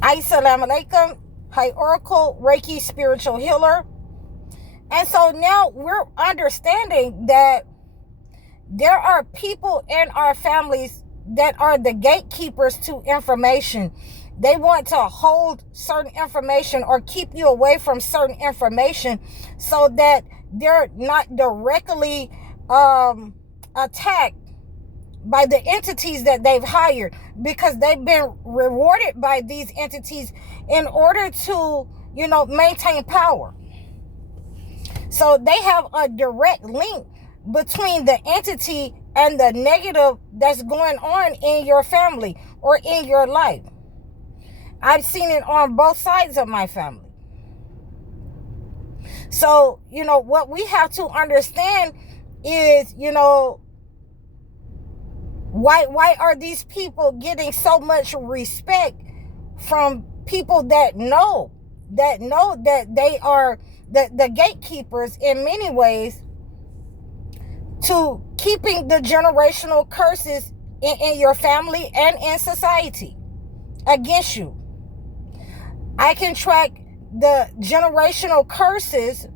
Assalamu alaikum. Hi, Oracle, Reiki, spiritual healer. And so now we're understanding that there are people in our families that are the gatekeepers to information. They want to hold certain information or keep you away from certain information so that they're not directly attacked by the entities that they've hired, because they've been rewarded by these entities in order to, maintain power. So they have a direct link between the entity and the negative that's going on in your family or in your life. I've seen it on both sides of my family. So, what we have to understand is, why are these people getting so much respect from people that know that they are the gatekeepers in many ways to keeping the generational curses in your family and in society against you? I can track the generational curses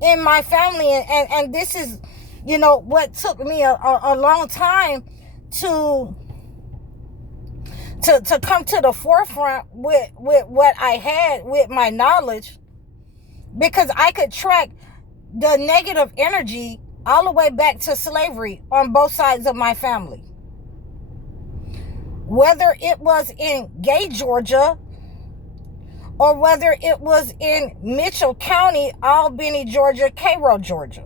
in my family, and this is, what took me a long time to come to the forefront with what I had with my knowledge, because I could track the negative energy all the way back to slavery on both sides of my family. Whether it was in Gay, Georgia, or whether it was in Mitchell County, Albany, Georgia, Cairo, Georgia,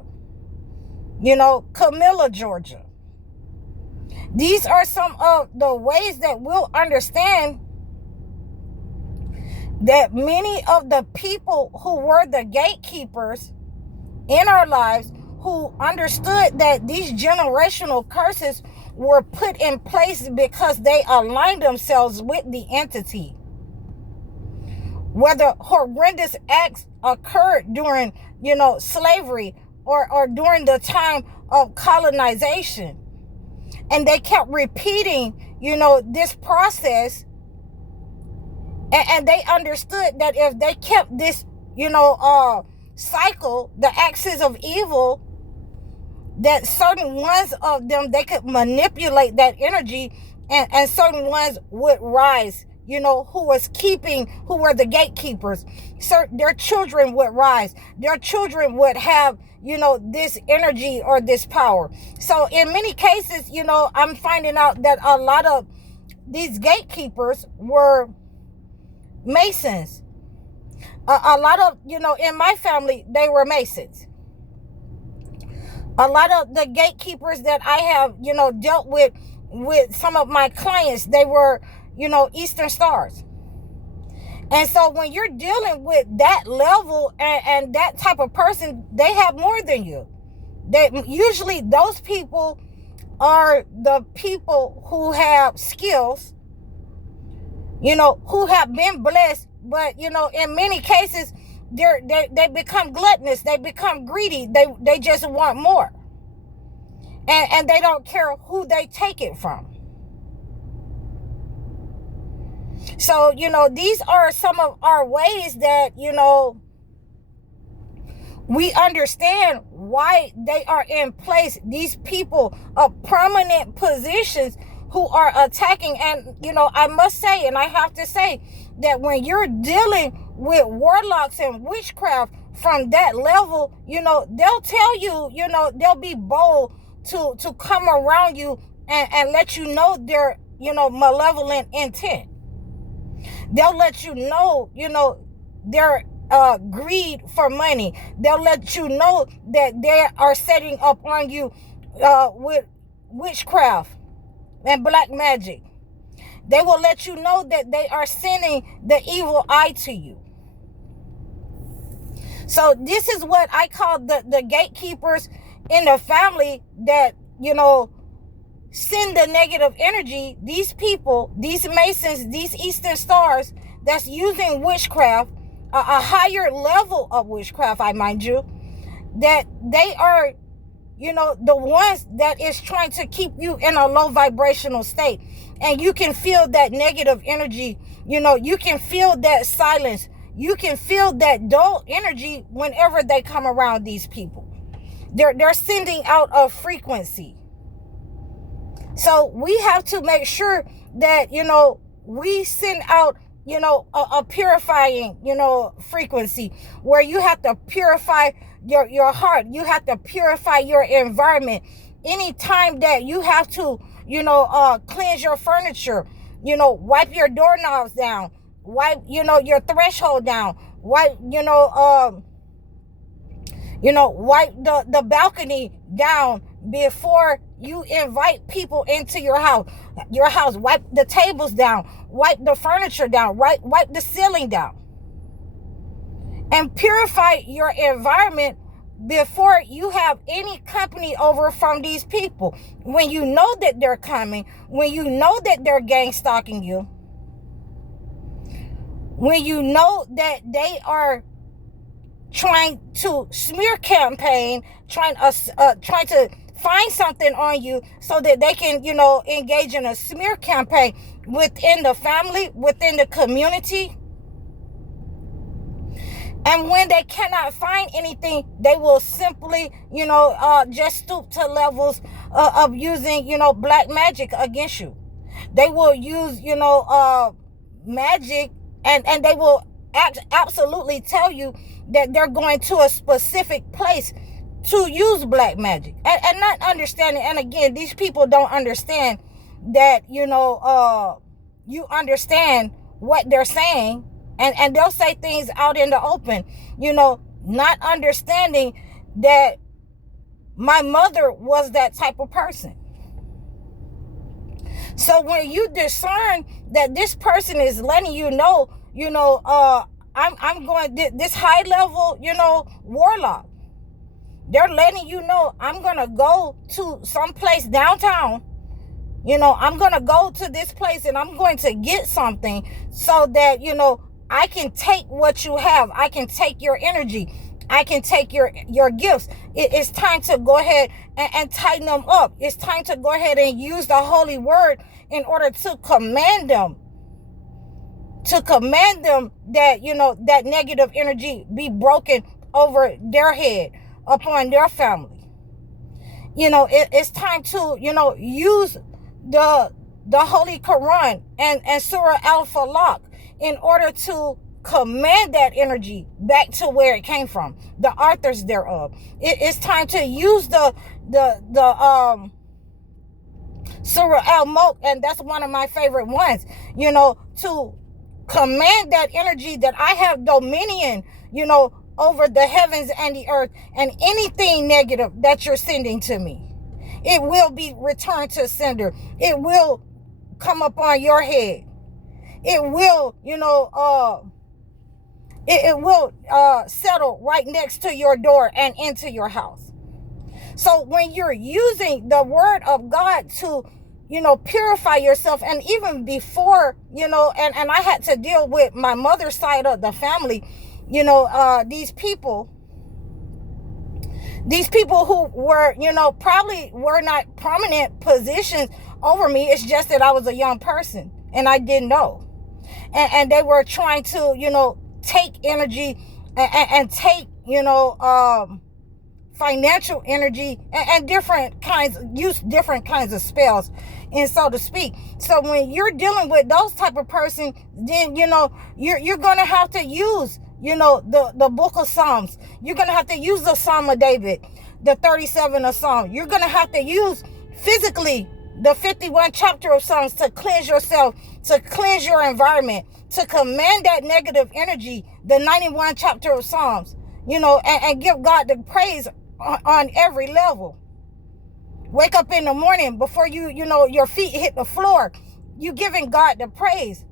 Camilla, Georgia. These are some of the ways that we'll understand that many of the people who were the gatekeepers in our lives, who understood that these generational curses were put in place because they aligned themselves with the entity. Whether horrendous acts occurred during, slavery or during the time of colonization. And they kept repeating, this process. And they understood that if they kept this, cycle, the axis of evil, that certain ones of them, they could manipulate that energy, and certain ones would rise, who were the gatekeepers. Their children would rise. Their children would have, this energy or this power. So in many cases, I'm finding out that a lot of these gatekeepers were Masons. A lot of, in my family, they were Masons. A lot of the gatekeepers that I have, dealt with some of my clients, they were, Eastern Stars. And so when you're dealing with that level and that type of person, they have more than you. Usually those people are the people who have skills, who have been blessed, but, in many cases, they become gluttonous, they become greedy, they just want more. And they don't care who they take it from. So, these are some of our ways that, we understand why they are in place. These people of prominent positions who are attacking. And, I must say, and I have to say, that when you're dealing with warlocks and witchcraft from that level, they'll tell you, they'll be bold to come around you and let you know their, malevolent intent. They'll let you know, their greed for money. They'll let you know that they are setting up on you with witchcraft and black magic. They will let you know that they are sending the evil eye to you. So this is what I call the gatekeepers in the family that, send the negative energy. These people, these Masons, these Eastern Stars that's using witchcraft, a higher level of witchcraft, I mind you, that they are the ones that is trying to keep you in a low vibrational state. And you can feel that negative energy. You can feel that silence. You can feel that dull energy whenever they come around these people. They're sending out a frequency. So we have to make sure that, we send out, a purifying, frequency, where you have to purify your heart. You have to purify your environment. Anytime that you have to, cleanse your furniture, wipe your doorknobs down, wipe, your threshold down, wipe, wipe the balcony down before you invite people into your house. Wipe the tables down, wipe the furniture down, wipe the ceiling down, and purify your environment before you have any company over from these people. When you know that they're coming, when you know that they're gang stalking you, when you know that they are trying to smear campaign, trying to find something on you so that they can, engage in a smear campaign within the family, within the community. And when they cannot find anything, they will simply, just stoop to levels of using, black magic against you. They will use, magic, and they will absolutely tell you that they're going to a specific place to use black magic, and not understanding. And again, these people don't understand that, you understand what they're saying, and they'll say things out in the open, not understanding that my mother was that type of person. So when you discern that this person is letting you know, I'm going this high level, warlock. They're letting you know, I'm going to go to some place downtown. I'm going to go to this place and I'm going to get something so that, I can take what you have. I can take your energy. I can take your gifts. It's time to go ahead and tighten them up. It's time to go ahead and use the holy word in order to command them. To command them that, that negative energy be broken over their head, upon their family. It's time to, use the Holy Quran and Surah Al Mulk in order to command that energy back to where it came from, the authors thereof. It's time to use the Surah Al Mulk, and that's one of my favorite ones, to command that energy that I have dominion, over the heavens and the earth, and anything negative that you're sending to me, it will be returned to sender. It will come upon your head. It will, it will settle right next to your door and into your house. So when you're using the word of God to, purify yourself, and even before, and I had to deal with my mother's side of the family, these people who were, probably were not prominent positions over me. It's just that I was a young person and I didn't know. And they were trying to, take energy and take, financial energy and use different kinds of spells, and so to speak. So when you're dealing with those type of person, then, you're going to have to use, the book of Psalms. You're going to have to use the Psalm of David, the 37 of Psalms. You're going to have to use physically the 51 chapter of Psalms to cleanse yourself, to cleanse your environment, to command that negative energy, the 91 chapter of Psalms, and give God the praise on every level. Wake up in the morning before your feet hit the floor. You giving God the praise.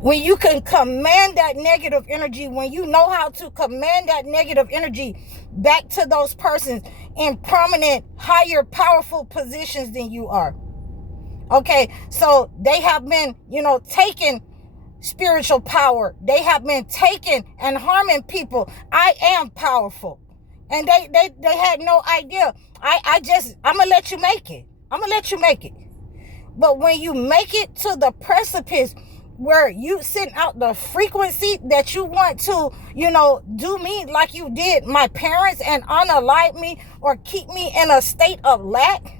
When you can command that negative energy, when you know how to command that negative energy back to those persons in prominent, higher, powerful positions than you are. Okay, so they have been, taking spiritual power. They have been taking and harming people. I am powerful. And they had no idea. I'm gonna let you make it. I'm gonna let you make it. But when you make it to the precipice where you send out the frequency that you want to, do me like you did my parents and unalive me or keep me in a state of lack,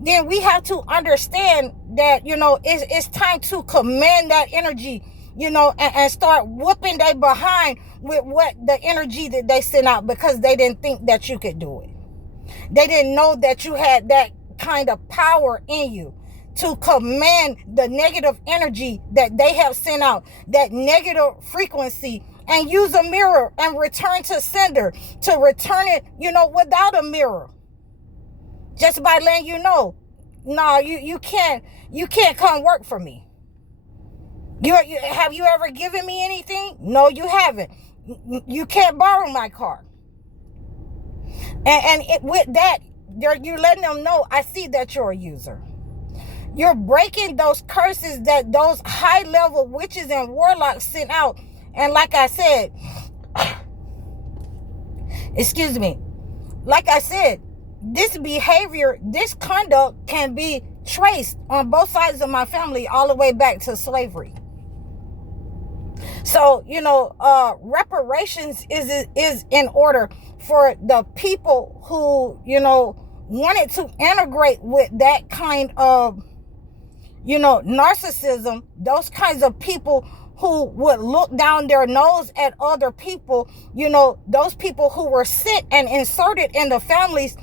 then we have to understand that, it's time to command that energy, and start whooping they behind with what the energy that they sent out, because they didn't think that you could do it. They didn't know that you had that kind of power in you to command the negative energy that they have sent out, that negative frequency, and use a mirror and return to sender, to return it, without a mirror. Just by letting you know, no, you can't come work for me. Have you ever given me anything? No, you haven't. You can't borrow my car. And with that, you're letting them know, I see that you're a user. You're breaking those curses that those high-level witches and warlocks sent out. And like I said, excuse me, like I said, this behavior, this conduct can be traced on both sides of my family all the way back to slavery. So, reparations is in order for the people who, wanted to integrate with that kind of, narcissism, those kinds of people who would look down their nose at other people, those people who were sent and inserted in the families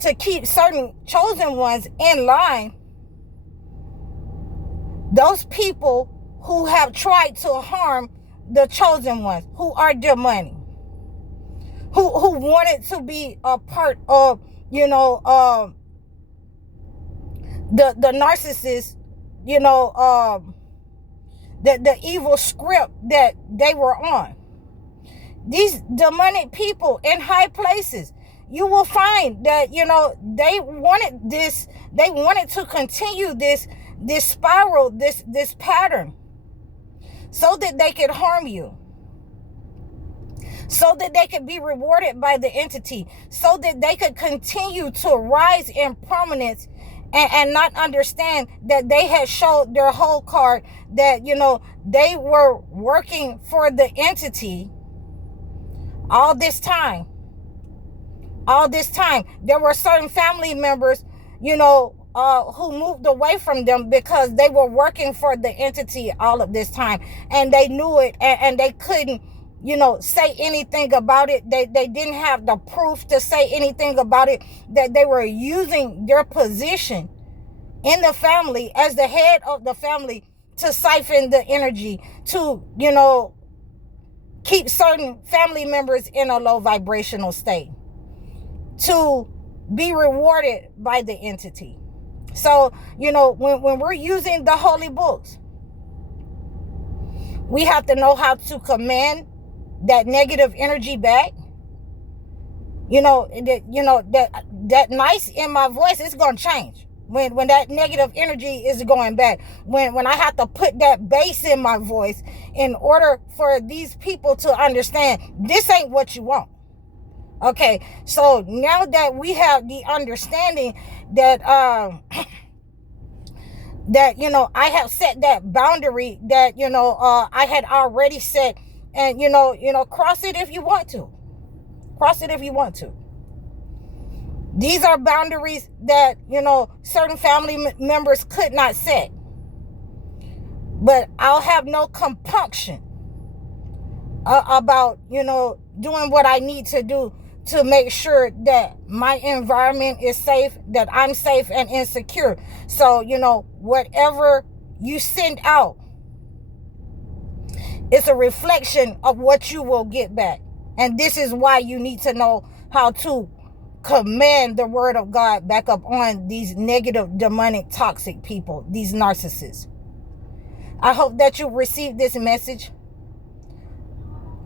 to keep certain chosen ones in line. Those people who have tried to harm the chosen ones, who are demonic, who wanted to be a part of, the narcissist, the evil script that they were on. These demonic people in high places, you will find that, they wanted to continue this spiral, this pattern, so that they could harm you, so that they could be rewarded by the entity, so that they could continue to rise in prominence, and not understand that they had showed their whole card, that, they were working for the entity all this time. There were certain family members, who moved away from them because they were working for the entity all of this time, and they knew it, and they couldn't, say anything about it. They didn't have the proof to say anything about it, that they were using their position in the family as the head of the family to siphon the energy, to, keep certain family members in a low vibrational state, to be rewarded by the entity. So, when we're using the holy books, we have to know how to command that negative energy back. That nice in my voice is going to change when that negative energy is going back. When I have to put that bass in my voice in order for these people to understand this ain't what you want. Okay, so now that we have the understanding that that I have set that boundary that I had already set, and cross it if you want to. Cross it if you want to. These are boundaries that certain family members could not set. But I'll have no compunction about doing what I need to do to make sure that my environment is safe, that I'm safe and insecure. So, whatever you send out, it's a reflection of what you will get back. And this is why you need to know how to command the word of God back up on these negative, demonic, toxic people, these narcissists. I hope that you received this message.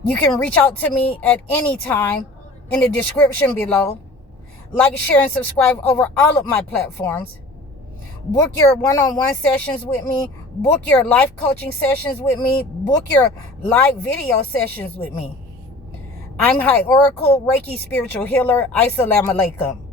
You can reach out to me at any time in the description below. Like, share, and subscribe over all of my platforms. Book your one-on-one sessions with me. Book your life coaching sessions with me. Book your live video sessions with me. I'm High Oracle, Reiki Spiritual Healer. Assalamu alaikum.